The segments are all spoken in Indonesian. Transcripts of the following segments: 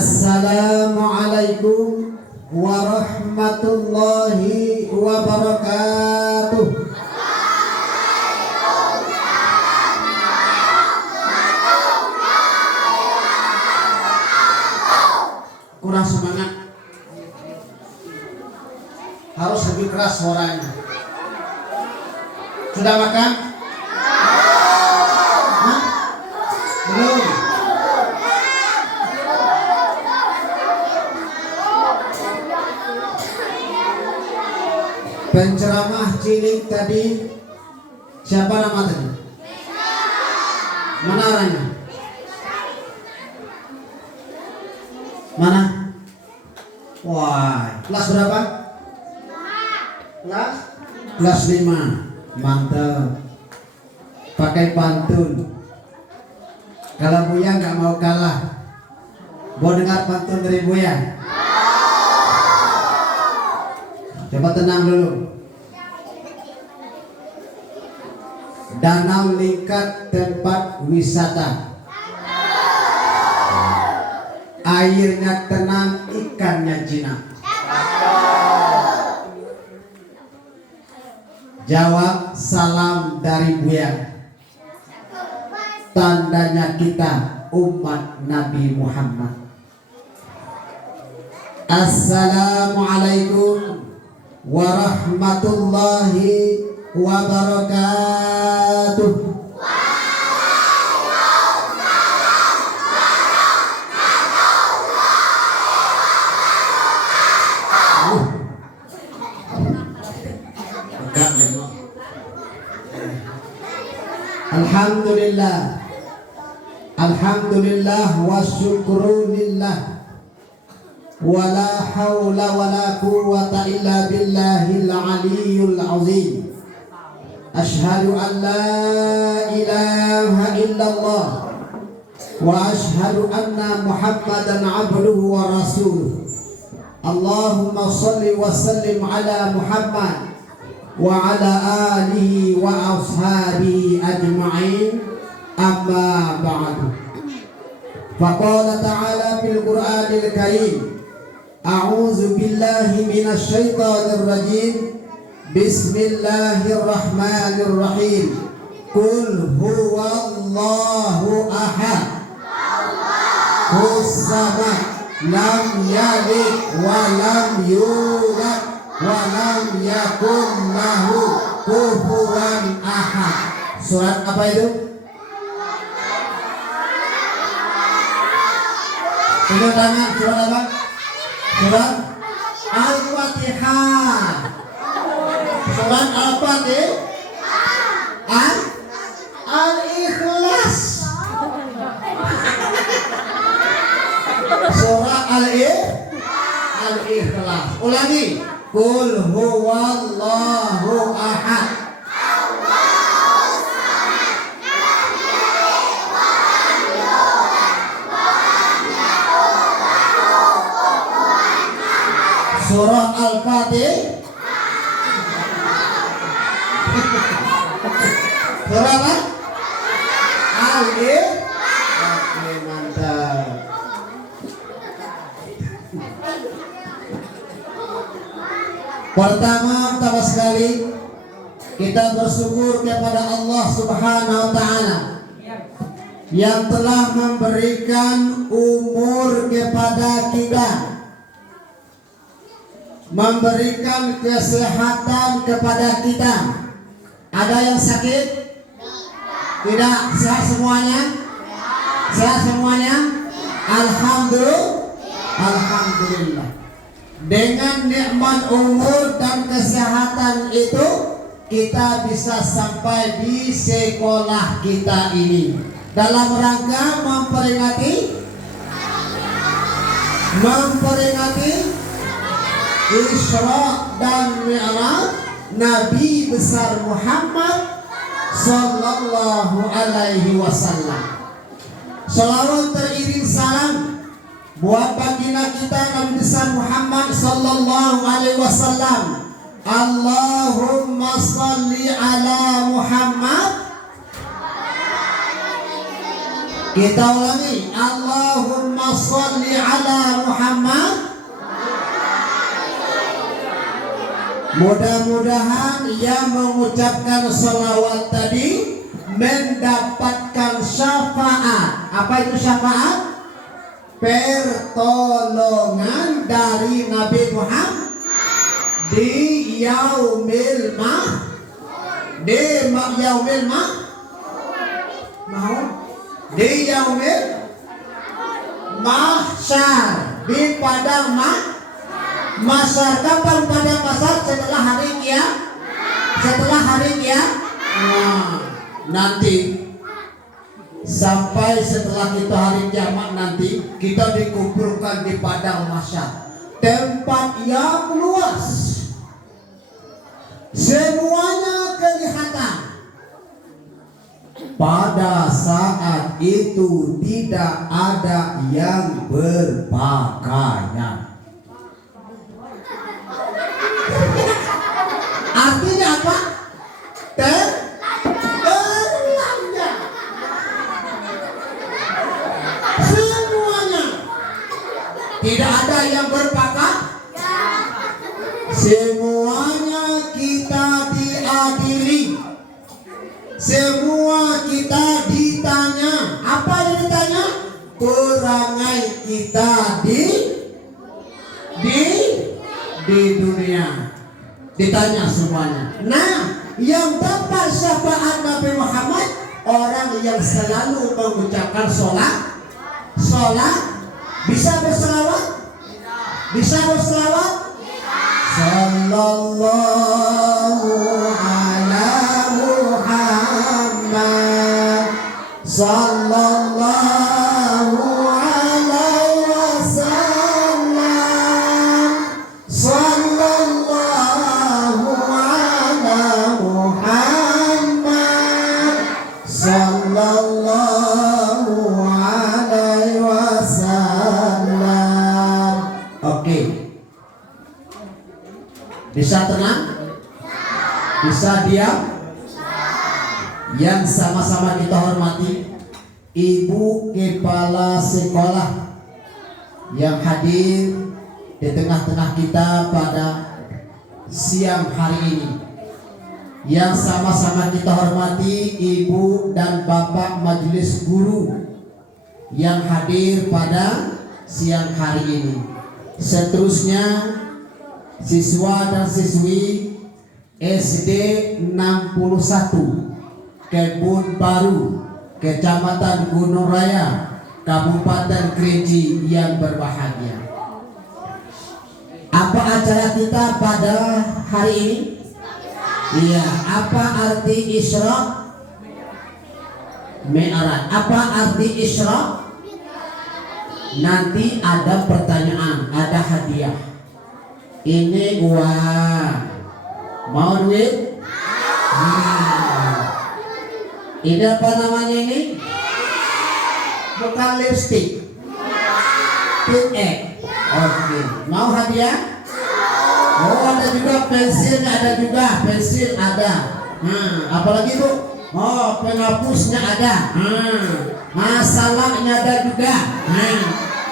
Assalamualaikum warahmatullahi wabarakatuh. Kurang semangat, harus lebih keras suaranya. Sudah makan? Hah? Belum? Penceramah cilik tadi siapa nama tadi? Mana orangnya? Mana? Wah, kelas berapa? Kelas 5. Mantap. Pakai pantun. Kalau Buya nggak mau kalah, mau dengar pantun dari Buya? Coba tenang dulu. Danau Lingkar tempat wisata. Airnya tenang, ikannya jinak. Jawab salam dari Buya. Tandanya kita umat Nabi Muhammad. Assalamualaikum warahmatullahi wabarakatuh. Alhamdulillah, alhamdulillah wa syukrulillah. Wala hawla wala quwwata illa billahil aliyyul azim. Ashhadu an la ilaha illallah wa ashhadu anna Muhammadan abduhu wa rasuluh. Allahumma salli wa sallim ala Muhammad wa ala alihi wa ashabihi ajma'in. Amma ba'du. Faqala ta'ala fil Qur'anil Karim, a'udzu billahi minasy syaithanir rajim. Bismillahirrahmanirrahim. Qul huwallahu ahad. Allahus samad. Lam yalid wa lam yulad wa lam yakul lahu kufuwan ahad. Surat apa itu? Sudah tangan, surat apa? Surat Al-Fatihah. Surat Al-Fatihah. Al-Ikhlas. Surah Al-Ikhlas. Ulangi. Qul huwallahu ahad. Surah Al-Fatihah. Surah apa? Al-Ikhlas. Oke, mantap. Pertama sekali kita bersyukur kepada Allah Subhanahu wa taala yang telah memberikan umur kepada kita, memberikan kesehatan kepada kita. Ada yang sakit? Tidak. Sehat semuanya? Sehat semuanya? Alhamdulillah. Dengan nikmat umur dan kesehatan itu, kita bisa sampai di sekolah kita ini dalam rangka memperingati Isra dan Mi'raj Nabi besar Muhammad sallallahu alaihi wasallam. Shalawat teriring salam buat baginda kita Nabi besar Muhammad sallallahu alaihi wasallam. Allahumma salli ala Muhammad. Kita ulangi. Allahumma sholli ala Muhammad. Mudah-mudahan yang mengucapkan sholawat tadi mendapatkan syafaat. Apa itu syafaat? Pertolongan dari Nabi Muhammad di yaumil mahsyar, di padang mahsyar. Kapan padang mahsyar? Setelah hari kiamat. Nanti sampai setelah kita hari kiamat nanti kita dikumpulkan di padang mahsyar, tempat yang luas, semuanya kelihatan. Pada saat itu tidak ada yang berpakaian. Artinya apa? Telanjang. Semuanya. Tidak ada yang berpakaian. Semuanya kita diadili. Semua kita ditanya. Apa yang ditanya? Perangai kita di dunia. Ditanya semuanya. Nah, yang dapat syafaat Nabi Muhammad, orang yang selalu mengucapkan sholat. Bisa berselawat? Sallallahu ala Muhammad, sallallahu alaihi wasallam, sallallahu ala Muhammad, sallallahu alaihi wasallam. Oke. Bisa tenang? Bisa diam? Yang sama-sama kita hormati Ibu Kepala Sekolah yang hadir di tengah-tengah kita pada siang hari ini. Yang sama-sama kita hormati Ibu dan Bapak Majelis Guru yang hadir pada siang hari ini. Seterusnya siswa dan siswi SD 61 Kebun Baru, Kecamatan Gunung Raya, Kabupaten Kerinci yang berbahagia. Apa acara kita pada hari ini? Iya, apa arti Isra Mi'raj? Apa arti Isra? Nanti ada pertanyaan, ada hadiah. Ini uang. Mau duit? Ini apa namanya ini? Bukan lipstick. Pink egg. Oke. Mau hadiah? Oh, ada juga pensilnya, pensil ada. Apalagi Bu? Oh, penghapusnya ada. Masalahnya ada juga.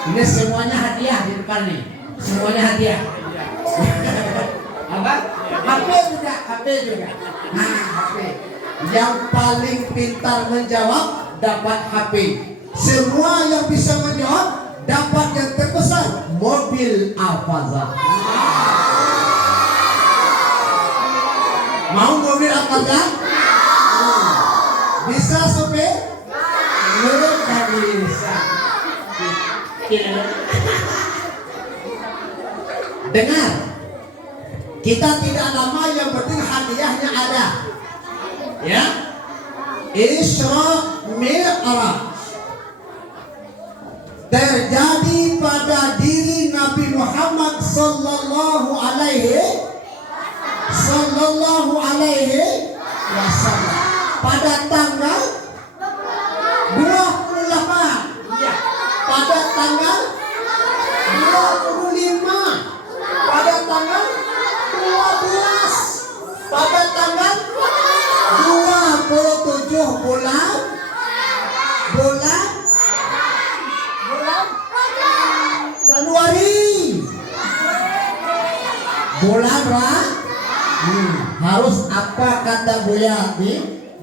Ini semuanya hadiah di depan nih. Semuanya hadiah. Apa? HP juga. HP. Yang paling pintar menjawab dapat HP. Semua yang bisa menjawab dapat yang terbesar, mobil Avanza. Mau mobil Avanza? Bisa supir? Nggak bisa. Dengar, kita tidak lama, yang penting hadiahnya ada. Ya, Isra Mi'raj terjadi pada diri Nabi Muhammad sallallahu alaihi wasallam pada tanggal 28. Ya, pada tanggal 25, pada tanggal 12, pada tanggal 27 bulan Bu Yati,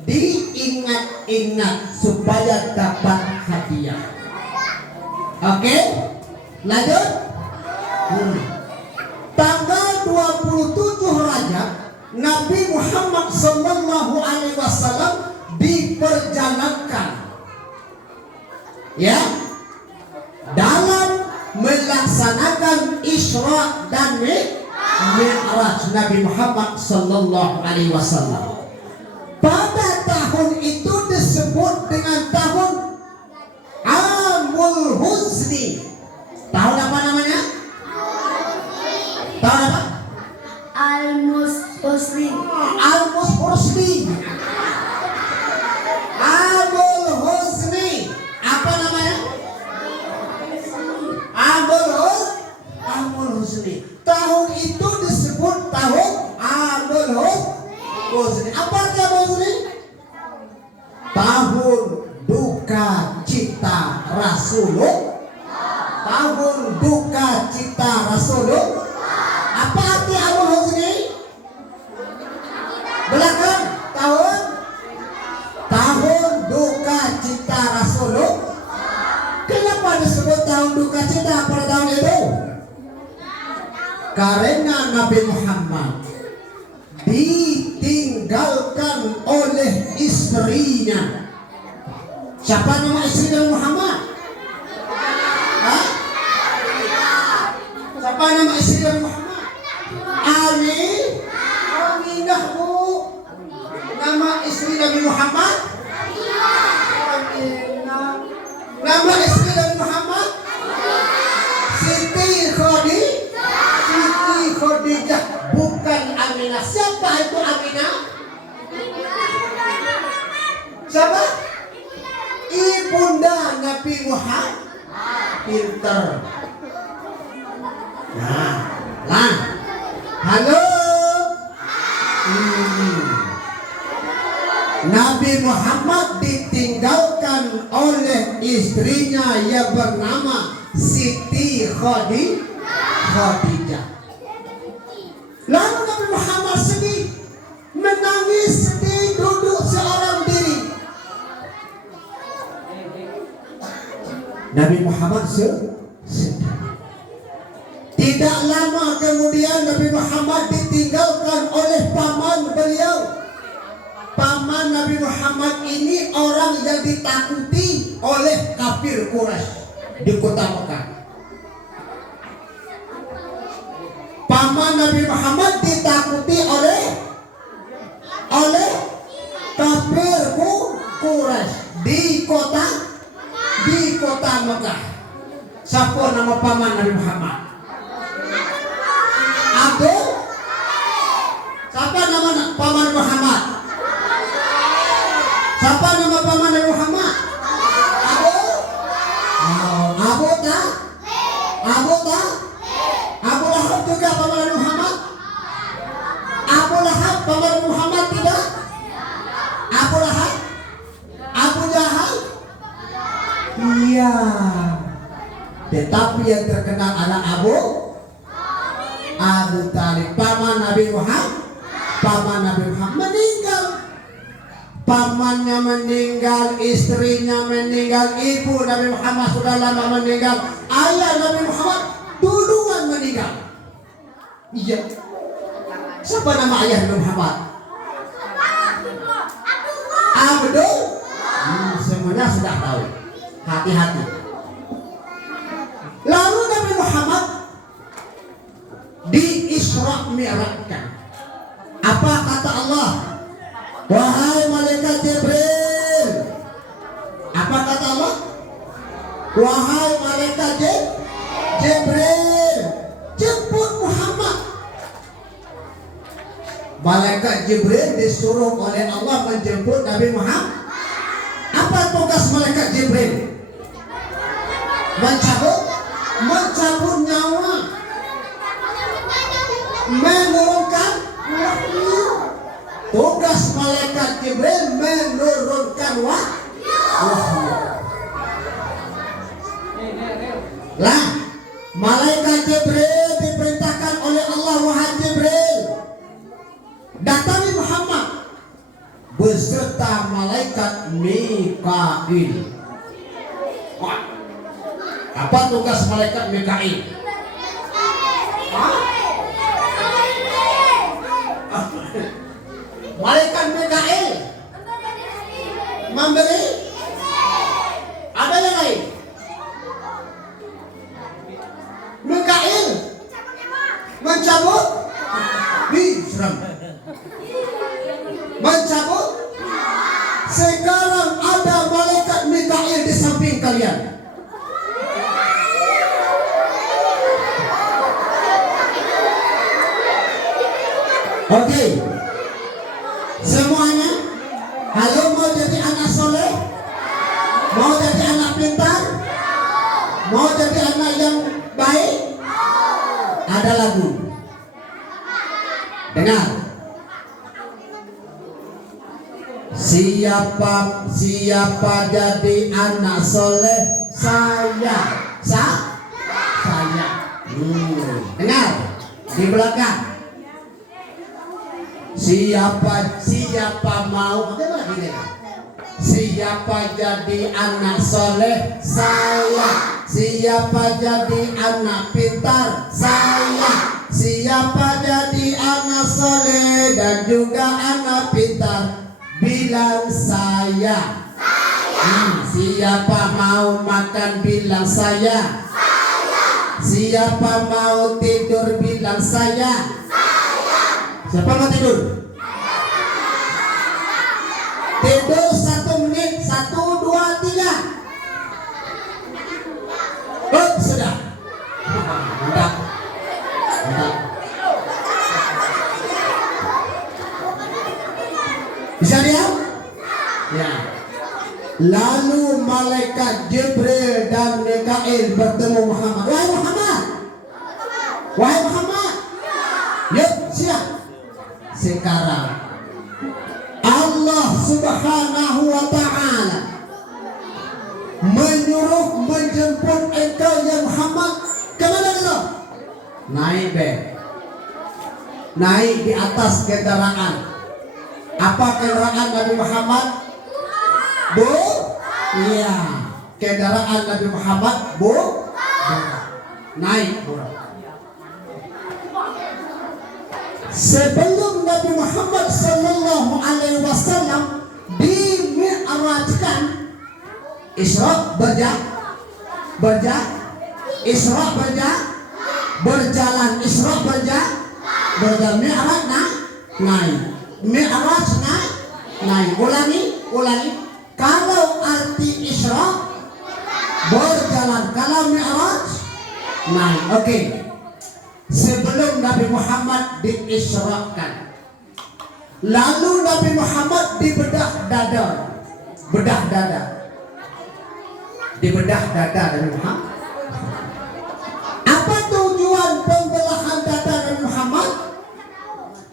diingat-ingat supaya dapat hadiah. Oke, lanjut. Tanggal 27 Rajab, Nabi Muhammad Sallallahu Alaihi Wasallam diperjalankan, ya, dalam melaksanakan Isra dan Mi'raj Nabi Muhammad Sallallahu Alaihi Wasallam. Pada tahun itu disebut dengan tahun Amul Huzni. Tahun apa namanya? Tahun apa? Al-Muslim. Al-Muslim. Amul Huzni. Apa namanya? Amul Huzni. Tahun itu disebut tahun Amul Huzni. Apa artinya Amul Huzni? Tahun duka cita Rasulullah. Tahun duka cita Rasulullah. Apa arti Amul Huzni? Belakang tahun duka cita Rasulullah. Kenapa disebut tahun duka cita pada tahun itu? Karena Nabi Muhammad ditinggalkan oleh istrinya. Siapa nama istri Nabi Muhammad? Hah? Siapa nama istri Nabi Muhammad? Aminah, Bu. Nama istri Nabi Muhammad? Aminah. Nama istri Nabi Muhammad? Siti Khadijah, bukan Aminah. Siapa itu Aminah? Siapa? Ibunda Nabi Muhammad. Pinter. Nah, halo. Nabi Muhammad ditinggalkan oleh istrinya yang bernama Siti Khadijah. Lalu Nabi Muhammad sedih, menangis sedih, duduk seorang diri. Nabi Muhammad sedih. Tidak lama kemudian Nabi Muhammad ditinggalkan oleh paman beliau. Paman Nabi Muhammad ini orang yang ditakuti oleh kafir Quraisy di kota Mekah. Paman Nabi Muhammad ditakuti oleh kafir Quraisy di kota Mekah. Siapa nama paman Nabi Muhammad? Abdul. Siapa nama paman Muhammad? Siapa nama paman Nabi Muhammad? Abu Lahab juga paman Nabi Muhammad. Abu Lahab paman Nabi Muhammad tidak? Abu Lahab, Abu Jahal, iya. Tetapi yang terkenal adalah Abu Talib, paman Nabi Muhammad meninggal. Pamannya meninggal, istrinya meninggal, ibu Nabi Muhammad sudah lama meninggal, ayah Nabi Muhammad duluan meninggal. Iya. Siapa nama ayah Nabi Muhammad? Abdul. Semuanya sudah tahu. Hati-hati. Lalu Nabi Muhammad di Isra Mi'rajkan. Apa kata Allah? Wahai malaikat Jibril. Apa kata Allah? Wahai malaikat Jibril, jemput Muhammad. Malaikat Jibril disuruh oleh Allah menjemput Nabi Muhammad. Apa tugas malaikat Jibril? Mencabut nyawa, menurunkan wahyu. Tugas malaikat Jibril menurunkan wahyu. Lah, malaikat Jibril diperintahkan oleh Allah, wahai Jibril, datangi Muhammad. serta malaikat Mikail. Apa tugas malaikat Mikail? Malaikat Mikail memberi. Ada yang lain? Mikail mencabut. Serem. Mencabut. Sekarang ada malaikat Mikail di samping kalian. Oke. Semuanya, halo, mau jadi anak soleh? Mau jadi anak pintar? Mau jadi anak yang baik? Ada lagu. Dengar. Siapa jadi anak soleh? Saya. Saya. Dengar di belakang. Siapa mau? Siapa jadi anak soleh? Saya. Siapa jadi anak pintar? Saya. Siapa jadi anak soleh dan juga anak pintar? Bilang saya. Siapa mau makan? Bilang saya. Siapa mau tidur? Bilang saya. Siapa mau tidur? Tidur 1 menit. 1, 2, 3. Oh, sudah. Mantap. Bisa diam? Ya. Lalu malaikat Jibril dan Mikail bertemu Muhammad. Wahai Muhammad. Wahai Muhammad. Yuk, siap. Sekarang Allah Subhanahu wa ta'ala menyuruh menjemput engkau ya Muhammad. Kemana kau? Naik naik di atas kendaraan. Apa kendaraan Nabi Muhammad? Bu? Iya, kendaraan Nabi Muhammad bu? Naik. Sebelum Nabi Muhammad sallallahu alaihi wasallam dimi'rajkan, Isra berjalan, Isra berjalan, Mi'raj naik, Mi'raj naik. Ulangi. Kalau arti Isra berjalan, kalau Mi'raj naik. Oke. Sebelum Nabi Muhammad diisrakan, lalu Nabi Muhammad dibedah dada. Dibedah dada Nabi Muhammad. Apa tujuan pembelahan dada Nabi Muhammad?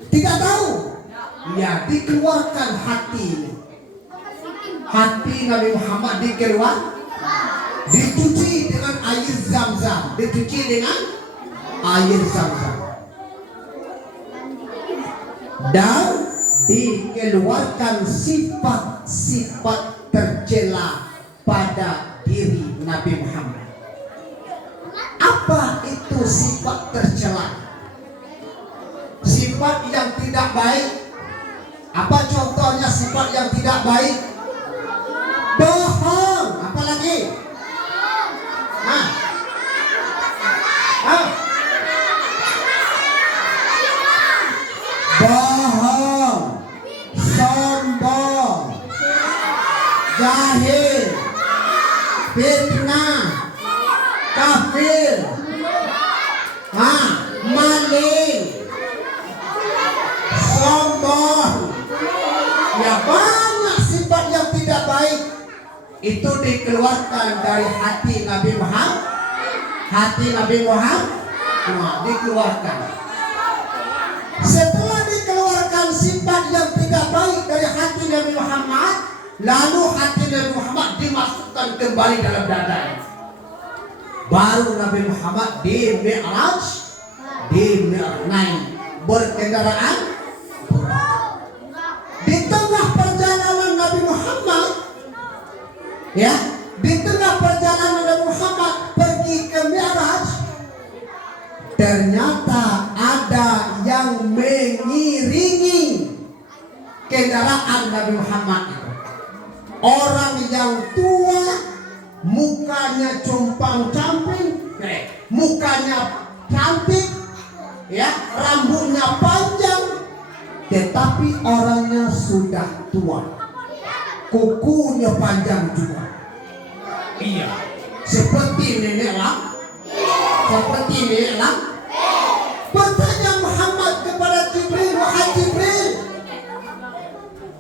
Tidak tahu. Ya, dikeluarkan hati Nabi Muhammad dikeluar, dicuci dengan air Zam-Zam, dan dikeluarkan sifat-sifat tercela pada diri Nabi Muhammad. Apa itu sifat tercela? Sifat yang tidak baik. Apa contohnya sifat yang tidak baik? Bohong. Apa lagi? Bohong, sombong, jahil, fitnah, kafir, maling, sombong. Ya, banyak sifat yang tidak baik. Itu dikeluarkan dari hati Nabi Muhammad. Dikeluarkan. Setelah dikeluarkan sifat yang tidak baik dari hati Nabi Muhammad, lalu hati Nabi Muhammad dimasukkan kembali dalam dada. Baru Nabi Muhammad di Mi'raj, naik berkendaraan. Di tengah perjalanan Ya, di tengah perjalanan Nabi Muhammad pergi ke Mi'raj, ternyata ada yang mengiringi kendaraan Nabi Muhammad itu. Orang yang tua, mukanya compang-camping, mukanya cantik, ya, rambutnya panjang, tetapi orangnya sudah tua, kukunya panjang juga. Iya, seperti nenek lang, seperti nenek lang. Bertanya Muhammad kepada Jibril, wahai Jibril,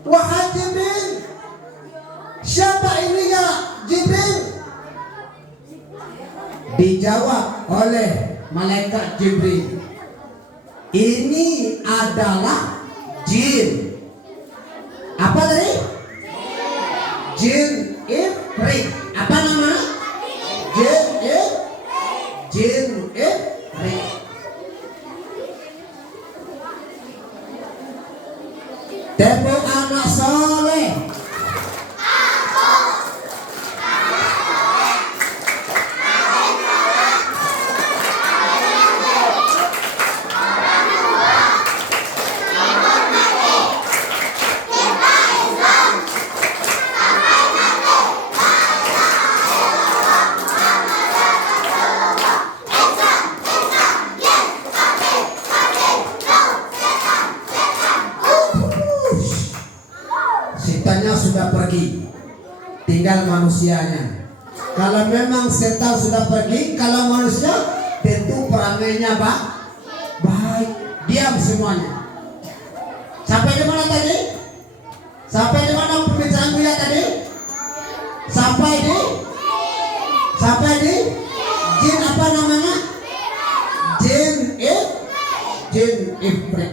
wahai Jibril, siapa ini ya Jibril? Dijawab oleh malaikat Jibril, ini adalah jin. Apa tadi? Jin Ifrit. Apa nama? Jin Ifrit. Tepuk anak soleh. Setannya sudah pergi, tinggal manusianya. Kalau memang setan sudah pergi, kalau manusia tentu peranainya baik, diam semuanya. Sampai di mana tadi? Sampai di mana pembicaraan Buya tadi? Sampai di jin apa namanya? Jin Ifrit.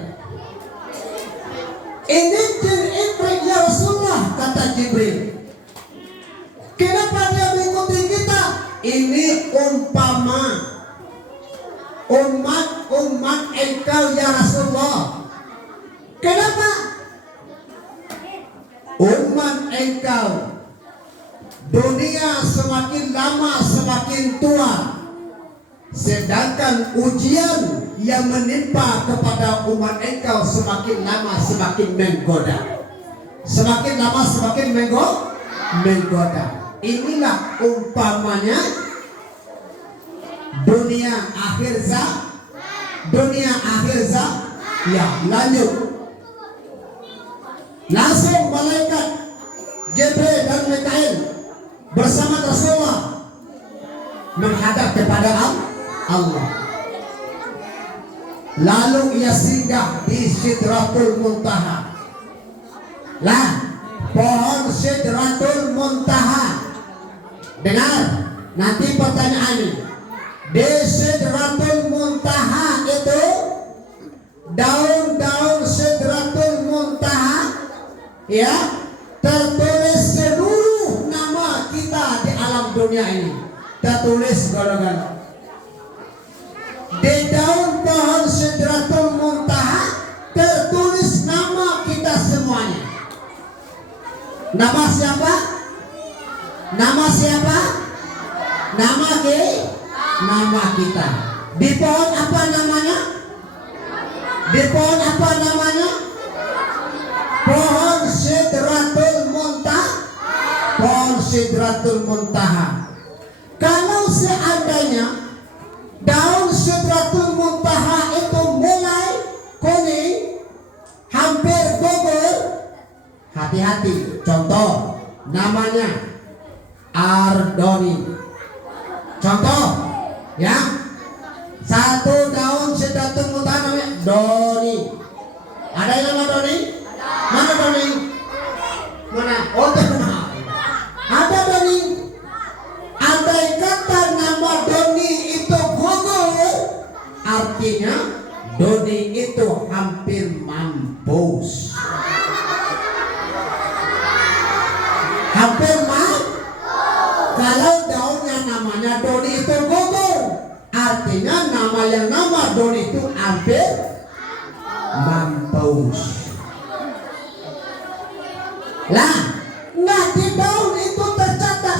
Ini jin Ifrit ya Rasulullah, kata Jibril. Kenapa dia mengikuti kita? Ini umat engkau ya Rasulullah. Kenapa? Umat engkau dunia semakin lama semakin tua, sedangkan ujian yang menimpa kepada umat engkau semakin lama semakin menggoda. Semakin lama semakin menggoda. Inilah umpamanya dunia akhir zaman. Ya, lanjut. Langsung malaikat Jibril dan Mikail bersama Rasulullah menghadap kepada Allah. Lalu ia singgah di Sidratul Muntaha. Lah, pohon Sidratul Muntaha. Dengar, nanti pertanyaannya. Di Sidratul Muntaha itu daun-daun Sidratul Muntaha, ya, tertulis seluruh nama kita di alam dunia ini. Tertulis gala-gala. Di daun pohon Sidratul Muntaha tertulis nama kita semuanya. Nama siapa? Nama siapa? Nama kita. Di pohon apa namanya? Di pohon apa namanya? Pohon Sidratul Muntaha. Pohon Sidratul Muntaha. Kalau seandainya daun Sidratul Muntaha itu mulai kuning, hampir gugur, hati-hati. Contoh, namanya Ardoni. Contoh, ya, satu daun Sidratul Muntaha namanya Doni. Ada yang nama Doni? Mana Doni? Mana? Oh, kenal. Ada Doni. Andai kata nama Doni itu gugur, artinya Doni itu hampir mampus. Hampir kalau daunnya namanya Doni itu gugur, artinya nama Doni itu hampir mampus. Lah, nah di daun itu tercatat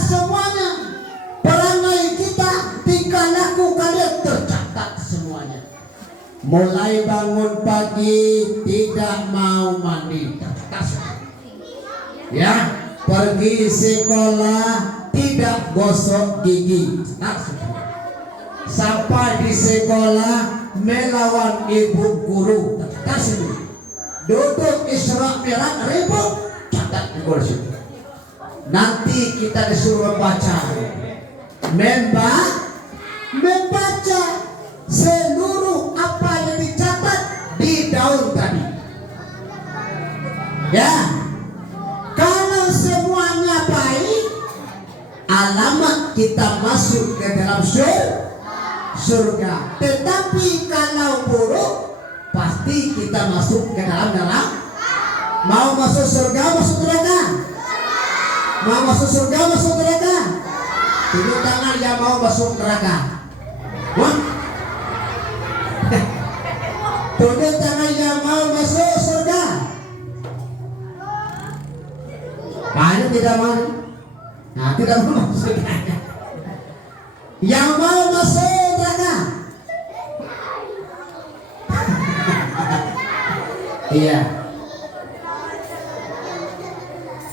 Mulai bangun pagi tidak mau mandi. Ya, pergi sekolah tidak gosok gigi. Sampai di sekolah melawan ibu guru. Duduk Isra Mi'raj ribut, catat di kursi. Nanti kita disuruh baca, membaca seluruh apa yang dicatat di daun tadi. Ya, kalau semuanya baik, alamat kita masuk ke dalam surga. Tetapi kalau buruk, pasti kita masuk ke dalam mau masuk surga, masuk neraka. Mau masuk surga, masuk neraka. Tunjuk tangan yang mau masuk neraka. Tunjuk tangan yang mau masuk surga. Banyak tidak mau. Nah, tidak mau masuk surga. Yang mau masuk neraka. Iya.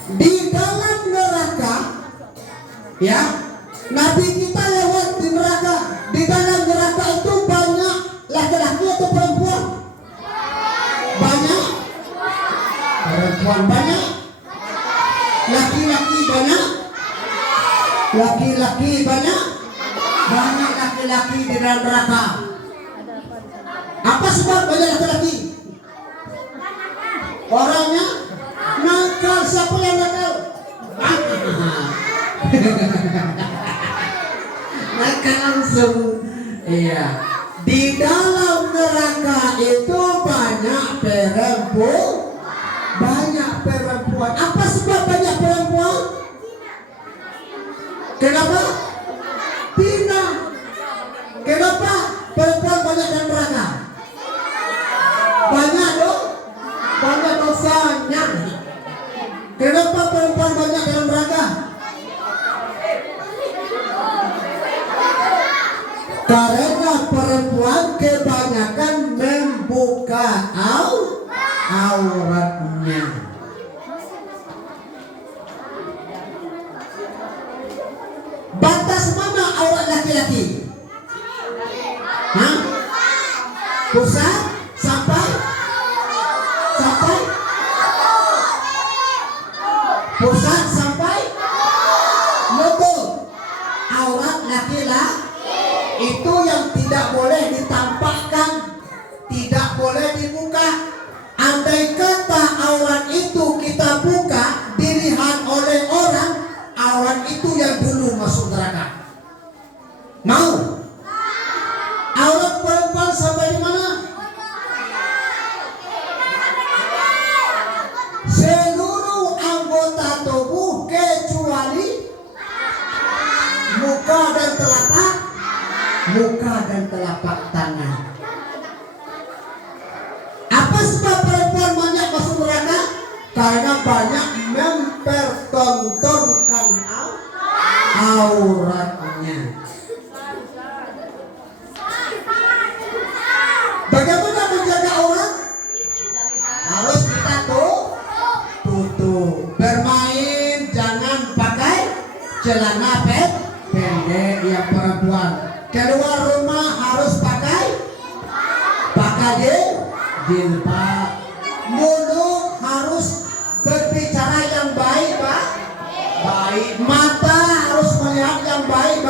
Di dalam neraka, ya, Nabi kita lewat di neraka. Di dalam neraka itu banyak laki-laki atau perempuan? Banyak. Perempuan banyak. Laki-laki banyak. Laki-laki banyak. Banyak laki-laki di dalam neraka. Apa sebab banyak laki-laki? Orangnya nakal. Siapa yang nakal? Nakal langsung. Iya. Di dalam neraka itu banyak perempuan. Banyak perempuan. Apa sebab banyak perempuan? Kenapa? Tina. Kenapa perempuan banyak dalam neraka? Banyak dong. Banyak dosanya. Kenapa perempuan banyak dalam neraka? Karena perempuan kebanyakan membuka auratnya. Batas mana aurat laki-laki? Hah? Pusat sampai pusat sampai lutut. Aurat laki-laki itu yang tidak boleh ditampakkan, tidak boleh dibuka. Andai kata aurat itu kita buka, dilihat oleh orang, aurat itu yang dulu masuk neraka. Mau? Aurat perempuan sampai di mana? Seluruh anggota tubuh kecuali muka dan telapak tangan. Apa sebab perempuan banyak masuk neraka? Karena banyak mempertontonkan auratnya. Bagaimana menjaga aurat? Harus kita tutup. Bermain jangan pakai celana pendek yang perempuan. Keluar rumah harus pakai jilbab. Mulut harus berbicara yang baik. Mata harus melihat yang baik.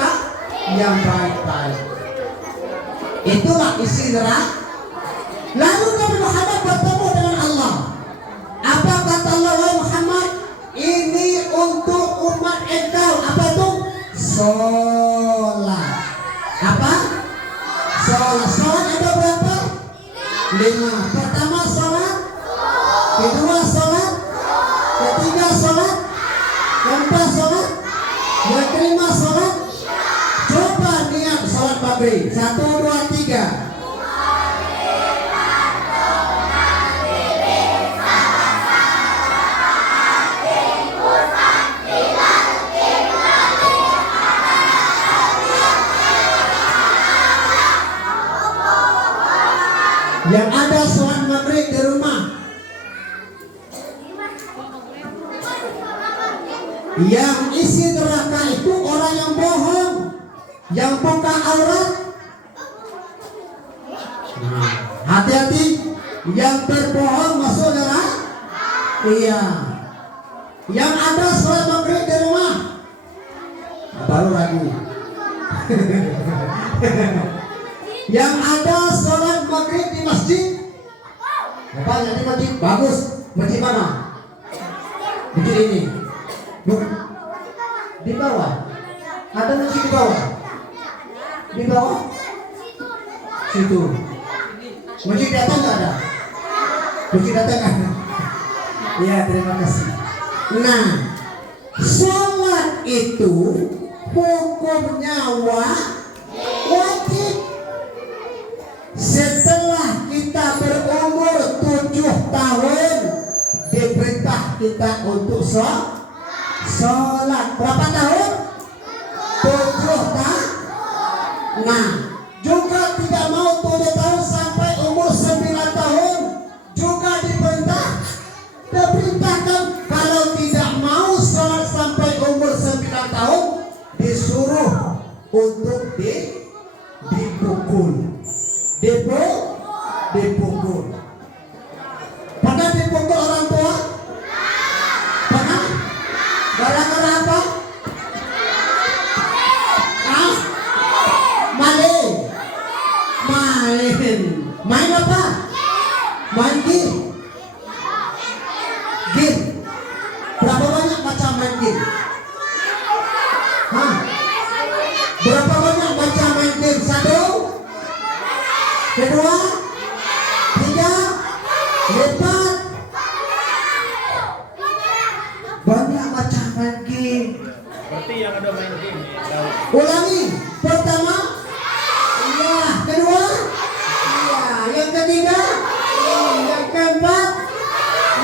Itulah isi neraka. Lalu Nabi Muhammad bertemu dengan Allah. Apa kata Allah? Wahai Muhammad, ini untuk umat engkau. Apa itu? Sholat. Apa? Sholat ada berapa? 5. Pertama sholat, kedua sholat, ketiga sholat, keempat sholat, yang kelima sholat. Coba niat sholat maghrib. 1, 2, 3. Yang ada sholat maghrib di rumah. Yang isi neraka itu orang yang bohong, yang buka aurat. Nah, hati-hati, yang berbohong masuk neraka. Iya. Yang ada sholat maghrib di rumah. Baru ragu. Yang ada sholat maghrib di masjid. Banyak di masjid, bagus. Masjid mana? Masjid ini. Di bawah. Ada masjid di bawah. Di bawah. Situ. Masjid di atas nggak ada. Masjid di atas ada. Ya, terima kasih. Nah, sholat itu hukumnya wajib. Setelah kita berumur 7 tahun diperintah kita untuk sholat. Berapa tahun? 7 tahun. Nah, juga tidak mau 7 tahun sampai umur 9 tahun juga diperintahkan kalau tidak mau sholat sampai umur 9 tahun disuruh untuk dipukul. Dipukul. Pernah dipukul orang tua? Pernah? Gara-gara apa? Main apa? Main game. Berapa banyak macam main game? Berapa banyak macam main game? 1, 2, 3, 4. Banyak macam main game. Berarti yang ada main game. Ulangi. Pertama. Iya. Kedua. Iya. Yang ketiga. Yang keempat.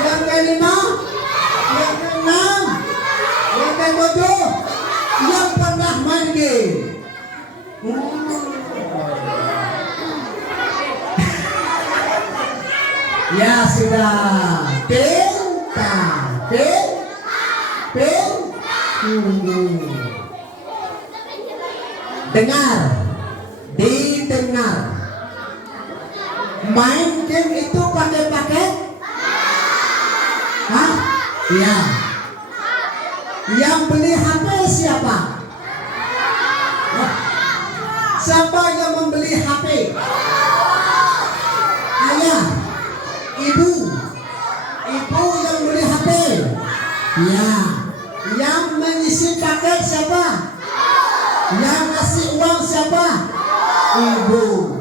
Yang kelima. Yang keenam. Yang ketujuh. Yang pernah main game. Ya sudah. Pintar. Dengar. Didengar. Main game itu pakai paket? Hah? Iya. Yang beli HP siapa? Siapa yang membeli HP? Ayah. Ibu yang beli HP. Ya. Yang mengisi paket siapa? Yang ngasih uang siapa? Ibu.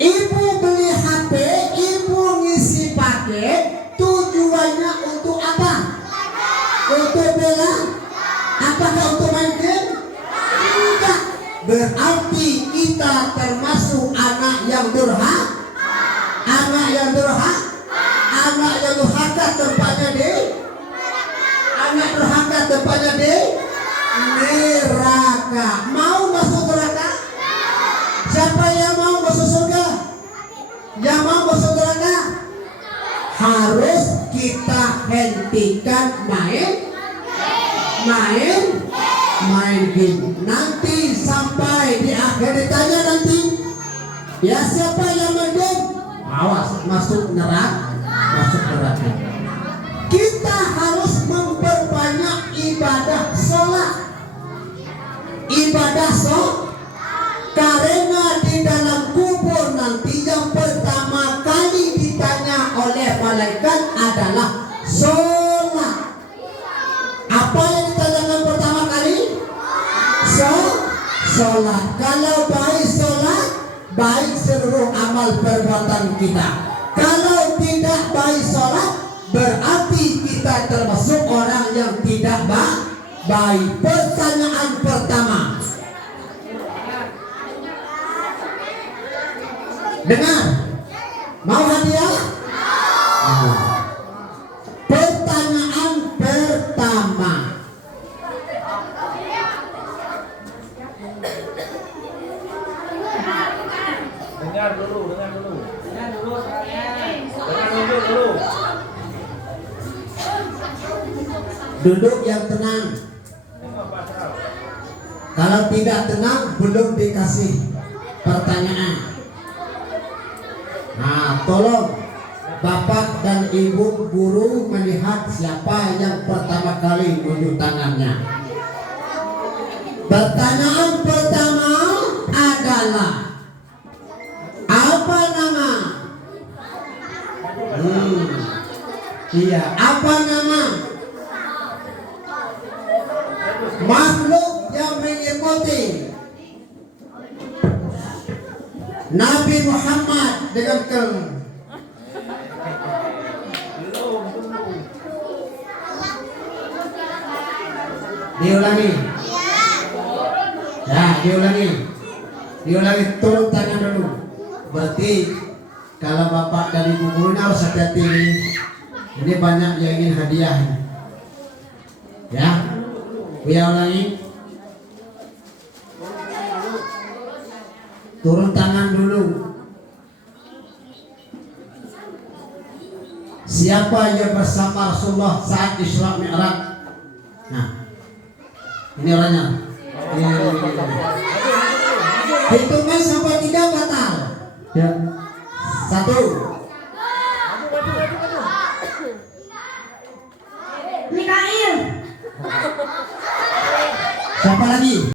Ibu beli HP, ibu ngisi paket, tujuannya untuk apa? Untuk bela? Apakah untuk main game? Enggak. Berarti kita termasuk anak yang durhaka. Anak yang durhaka. Anak yang durhaka tempatnya di. Anak durhaka tempatnya di neraka. Mau masuk neraka? Siapa yang mau masuk surga? Yang mau masuk neraka? Harus kita hentikan main game. Nanti sampai di akhir ditanya nanti, ya siapa yang main game? Awas masuk neraka. Kita harus memperbanyak ibadah sholat. Karena di dalam kubur nanti yang pertama kali ditanya oleh malaikat adalah sholat. Apa yang ditanyakan pertama kali? Sholat. Kalau baik sholat, baik seluruh amal perbuatan kita. Kalau tidak baik sholat, berarti kita termasuk orang yang tidak baik. Pertanyaan pertama. Dengar. Mau hadiah? Pertanyaan pertama. Duduk yang tenang. Kalau tidak tenang belum dikasih pertanyaan. Nah, tolong Bapak dan Ibu guru melihat siapa yang pertama kali unjuk tangannya. Pertanyaan pertama adalah apa nama? Iya, apa nama makhluk yang mengikuti Nabi Muhammad dengan diulangi. Ya, diulangi, turun tangan dulu. Berarti kalau Bapak dan Ibu gurunya harus hati-hati. Ini banyak yang ingin hadiah. Ya, Buya ulangi. Turun tangan dulu. Siapa yang bersama Rasulullah saat Isra Mi'raj? Nah, ini orangnya. Hitungan sampai 3 batal. Ya. 1. Mikail. Siapa lagi?